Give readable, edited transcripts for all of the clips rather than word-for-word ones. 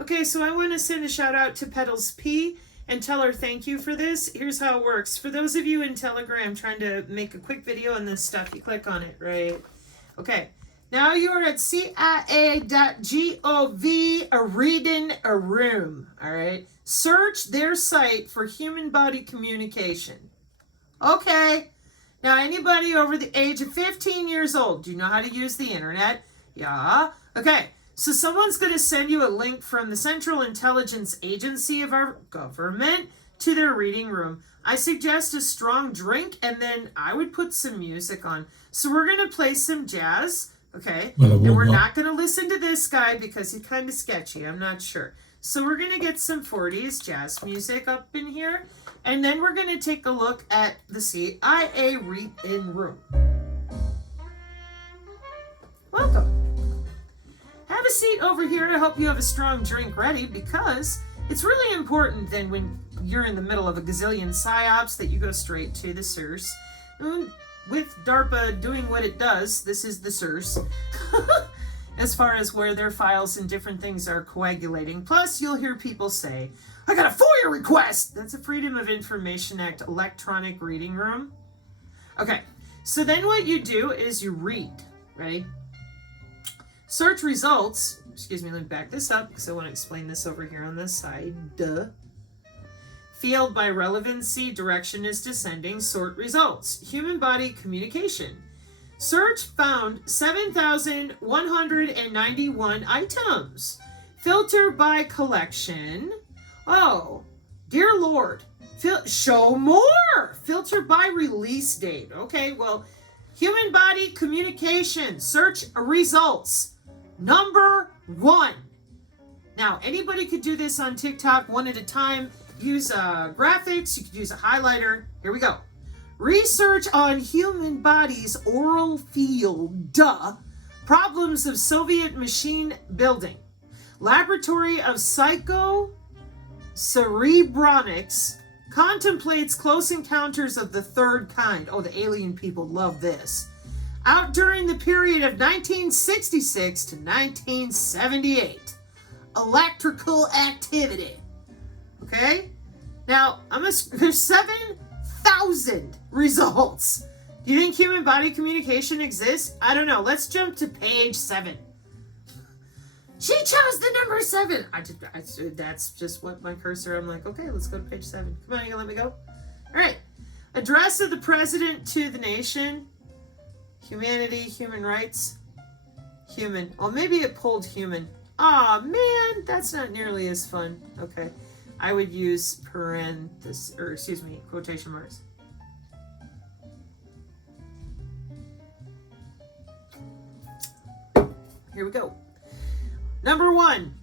Okay, so I want to send a shout out to Petals P and tell her thank you for this. Here's how it works. For those of you in Telegram trying to make a quick video on this stuff, you click on it, right? Okay. Now you're at CIA.gov, reading a room, all right? Search their site for human body communication. Okay. Now, anybody over the age of 15 years old, do you know how to use the internet? Yeah. Okay. So someone's going to send you a link from the Central Intelligence Agency of our government to their reading room. I suggest a strong drink, and then I would put some music on. So we're going to play some jazz. Okay, and we're not going to listen to this guy because he's kind of sketchy. I'm not sure. So we're going to get some 40s jazz music up in here. And then we're going to take a look at the CIA read-in room. Welcome. Have a seat over here. I hope you have a strong drink ready because it's really important then when you're in the middle of a gazillion psyops that you go straight to the source. With DARPA doing what it does, this is the source, as far as where their files and different things are coagulating. Plus, you'll hear people say, I got a FOIA request! That's a Freedom of Information Act electronic reading room. Okay, so then what you do is you read. Ready? Search results. Excuse me, let me back this up because I want to explain this over here on this side. Duh. Field by relevancy, direction is descending, sort results. Human body communication. Search found 7,191 items. Filter by collection. Oh, dear Lord. Show more. Filter by release date. Okay, well, human body communication. Search results. Number 1. Now, anybody could do this on TikTok one at a time. Use graphics, you could use a highlighter. Here we go. Research on human body's oral field. Problems of Soviet machine building. Laboratory of Psychocerebronics contemplates close encounters of the third kind. Oh, the alien people love this. Out during the period of 1966 to 1978. Electrical activity. Okay? Now, there's 7,000 results. Do you think human body communication exists? I don't know. Let's jump to page 7. She chose the number 7. That's just what my cursor, I'm like, okay, let's go to page 7. Come on, you gonna let me go? All right. Address of the President to the nation. Humanity, human rights. Human. Well, maybe it pulled human. Aw, man, that's not nearly as fun. Okay. I would use quotation marks. Here we go. Number 1,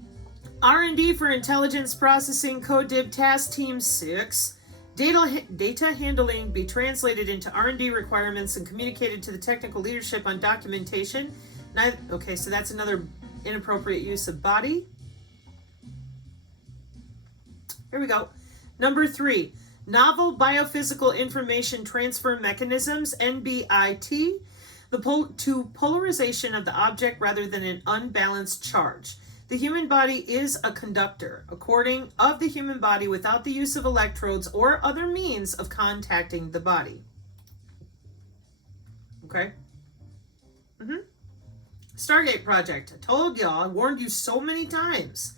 R&D for Intelligence Processing Codib Task Team 6. Data handling be translated into R&D requirements and communicated to the technical leadership on documentation. Okay, so that's another inappropriate use of body. Here we go. Number 3, Novel Biophysical Information Transfer Mechanisms, NBIT, to polarization of the object rather than an unbalanced charge. The human body is a conductor, according of the human body without the use of electrodes or other means of contacting the body. Okay? Stargate Project. I told y'all, I warned you so many times.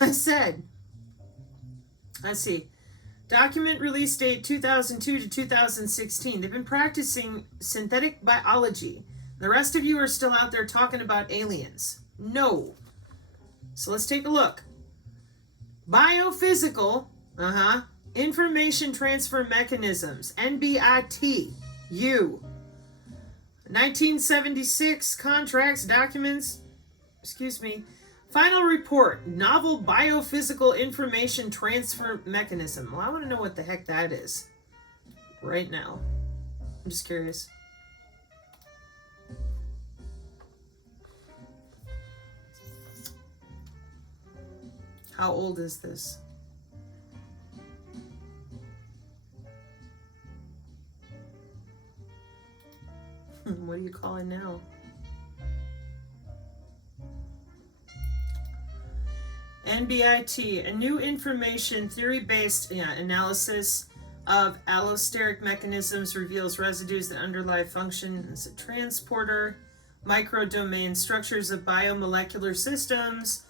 I said, let's see. Document release date 2002 to 2016. They've been practicing synthetic biology. The rest of you are still out there talking about aliens. No. So let's take a look. Biophysical, information transfer mechanisms, NBIT, 1976 contracts, documents, final report, novel biophysical information transfer mechanism. Well, I want to know what the heck that is right now. I'm just curious. How old is this? What do you call it now? NBIT, a new information theory-based analysis of allosteric mechanisms reveals residues that underlie function as a transporter. Microdomain structures of biomolecular systems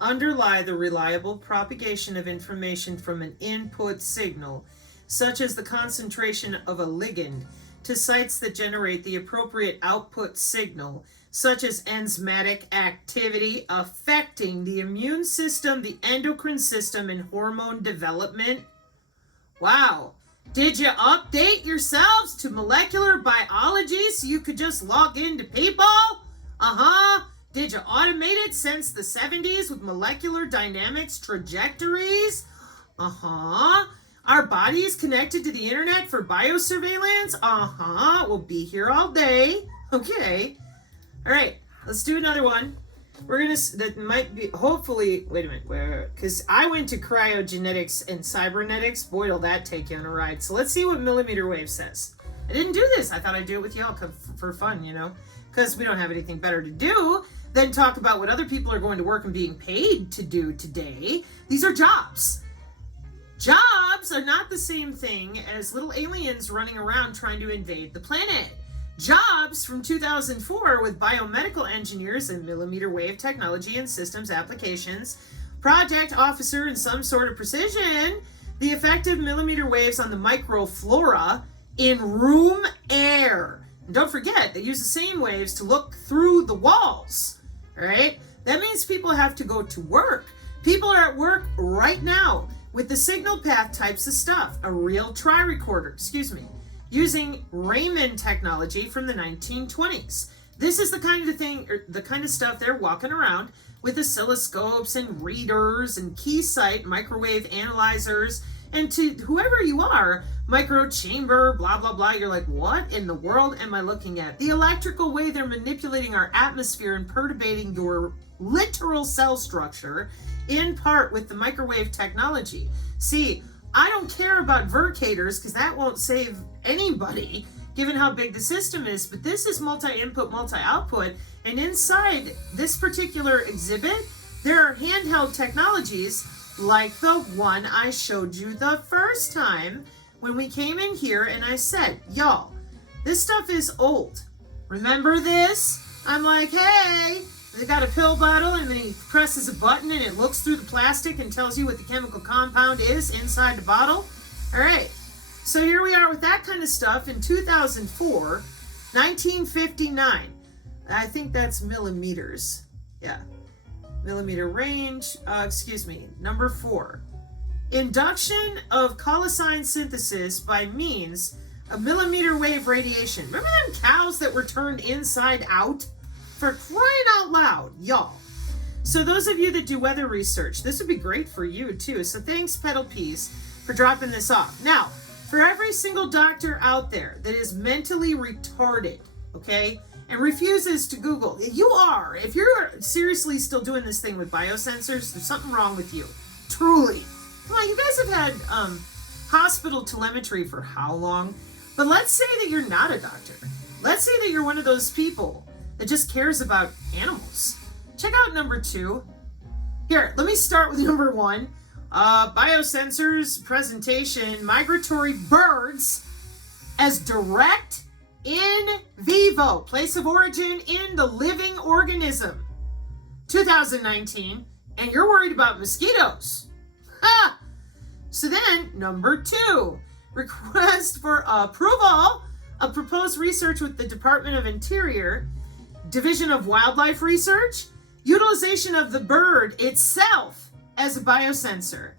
underlie the reliable propagation of information from an input signal, such as the concentration of a ligand, to sites that generate the appropriate output signal, such as enzymatic activity affecting the immune system, the endocrine system, and hormone development. Wow. Did you update yourselves to molecular biology so you could just log into people? Did you automate it since the 70s with molecular dynamics trajectories? Our body is connected to the internet for biosurveillance? We'll be here all day. Okay. All right, let's do another one. We're going to, that might be, hopefully, wait a minute, because I went to cryogenetics and cybernetics. Boy, will that take you on a ride. So let's see what millimeter wave says. I didn't do this. I thought I'd do it with y'all for fun, you know, because we don't have anything better to do than talk about what other people are going to work and being paid to do today. These are jobs. Jobs are not the same thing as little aliens running around trying to invade the planet. Jobs from 2004 with biomedical engineers and millimeter wave technology and systems applications, project officer in some sort of precision, the effective millimeter waves on the microflora in room air. And don't forget, they use the same waves to look through the walls, all right? That means people have to go to work. People are at work right now with the signal path types of stuff, a real tri-recorder, using Raman technology from the 1920s. This is the kind of thing, or the kind of stuff they're walking around with oscilloscopes and readers and Keysight microwave analyzers, and to whoever you are, micro chamber, blah, blah, blah. You're like, what in the world am I looking at? The electrical way they're manipulating our atmosphere and perturbating your literal cell structure, in part with the microwave technology. See, I don't care about vercators because that won't save anybody given how big the system is, but this is multi-input, multi-output, and inside this particular exhibit, there are handheld technologies like the one I showed you the first time when we came in here and I said, y'all, this stuff is old. Remember this? I'm like, hey, they got a pill bottle and then he presses a button and it looks through the plastic and tells you what the chemical compound is inside the bottle. All right, so here we are with that kind of stuff in 2004, 1959. I think that's millimeters. Yeah, millimeter range, number 4. Induction of colocine synthesis by means of millimeter wave radiation. Remember them cows that were turned inside out? For crying out loud, y'all. So those of you that do weather research, this would be great for you too. So thanks, Pedal Peas, for dropping this off. Now, for every single doctor out there that is mentally retarded, okay, and refuses to Google, you are. If you're seriously still doing this thing with biosensors, there's something wrong with you. Truly. Come on, you guys have had hospital telemetry for how long? But let's say that you're not a doctor. Let's say that you're one of those people that just cares about animals. Check out number 2. Here, let me start with number 1. Biosensors presentation, migratory birds as direct in vivo, place of origin in the living organism. 2019, and you're worried about mosquitoes. Ha! So then, number 2, request for approval of proposed research with the Department of Interior, Division of Wildlife Research, utilization of the bird itself as a biosensor.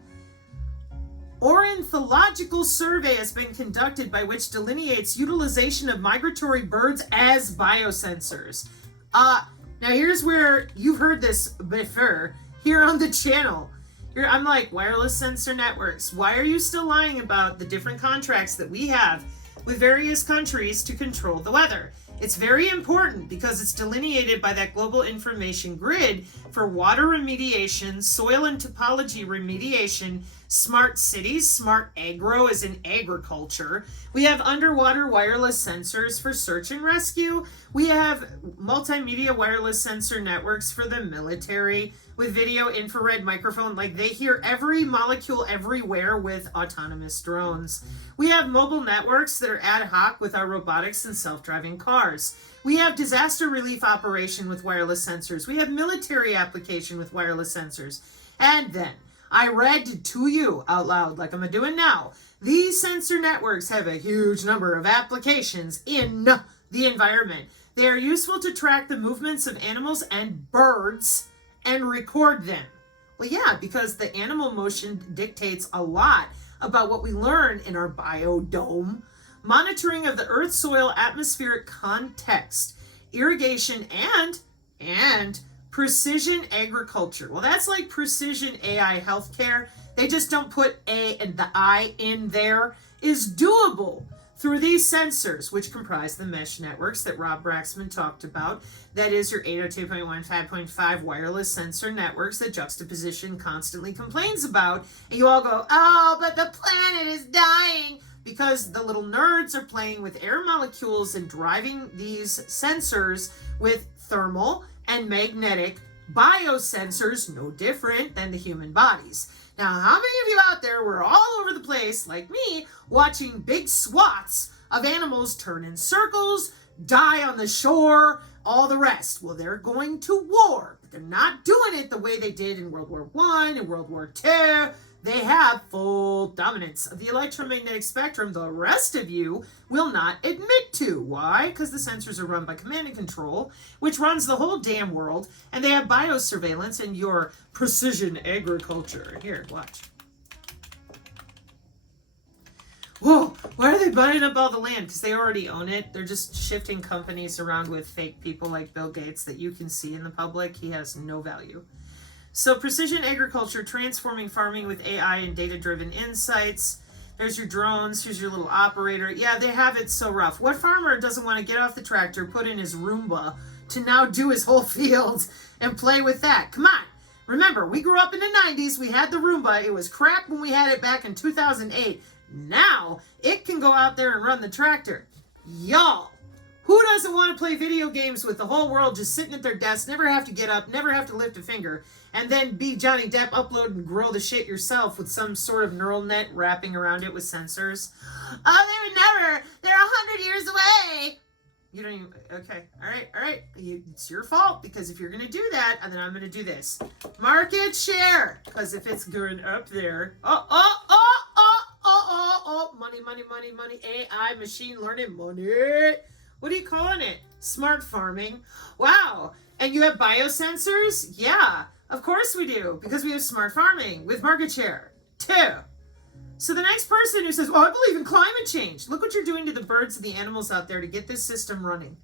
Ornithological survey has been conducted by which delineates utilization of migratory birds as biosensors. Now here's where you've heard this before here on the channel. I'm like, wireless sensor networks. Why are you still lying about the different contracts that we have with various countries to control the weather? It's very important because it's delineated by that global information grid for water remediation, soil and topology remediation, smart cities, smart agro as in agriculture. We have underwater wireless sensors for search and rescue. We have multimedia wireless sensor networks for the military. with video infrared microphone. Like, they hear every molecule everywhere with autonomous drones. We have mobile networks that are ad hoc with our robotics and self-driving cars. We have disaster relief operation with wireless sensors. We have military application with wireless sensors. And then I read to you out loud, like I'm doing now, these sensor networks have a huge number of applications in the environment. They are useful to track the movements of animals and birds and record them. Well, yeah, because the animal motion dictates a lot about what we learn in our biodome. Monitoring of the earth, soil, atmospheric context, irrigation, and precision agriculture. Well, that's like precision AI healthcare. They just don't put A and the I in there. Is doable through these sensors, which comprise the mesh networks that Rob Braxman talked about. That is your 802.1, 5.5 wireless sensor networks that Juxtaposition constantly complains about. And you all go, oh, but the planet is dying. Because the little nerds are playing with air molecules and driving these sensors with thermal and magnetic biosensors, no different than the human bodies. Now, how many of you out there were all over the place, like me, watching big swaths of animals turn in circles, die on the shore, all the rest? Well, they're going to war, but they're not doing it the way they did in World War I and World War II. They have full dominance of the electromagnetic spectrum the rest of you will not admit to. Why? Because the sensors are run by command and control, which runs the whole damn world, and they have biosurveillance and your precision agriculture. Here, watch. Whoa, why are they buying up all the land? Because they already own it. They're just shifting companies around with fake people like Bill Gates that you can see in the public. He has no value. So precision agriculture, transforming farming with AI and data-driven insights. There's your drones. Here's your little operator. Yeah, they have it so rough. What farmer doesn't want to get off the tractor, put in his Roomba to now do his whole field and play with that? Come on. Remember, we grew up in the 90s. We had the Roomba. It was crap when we had it back in 2008. Now, it can go out there and run the tractor. Y'all. Who doesn't want to play video games with the whole world just sitting at their desk, never have to get up, never have to lift a finger, and then be Johnny Depp, upload and grow the shit yourself with some sort of neural net wrapping around it with sensors? Oh, they would never. They're 100 years away. You don't even, okay, all right. It's your fault, because if you're going to do that, then I'm going to do this. Market share, because if it's going up there, money, AI, machine learning, money. What are you calling it? Smart farming. Wow. And you have biosensors? Yeah, of course we do, because we have smart farming with market share too. So the next person who says, oh, I believe in climate change. Look what you're doing to the birds and the animals out there to get this system running.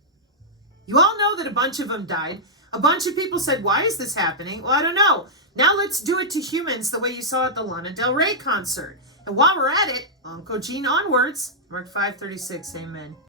You all know that a bunch of them died. A bunch of people said, why is this happening? Well, I don't know. Now let's do it to humans the way you saw at the Lana Del Rey concert. And while we're at it, Uncle Gene onwards. Mark 5:36, amen.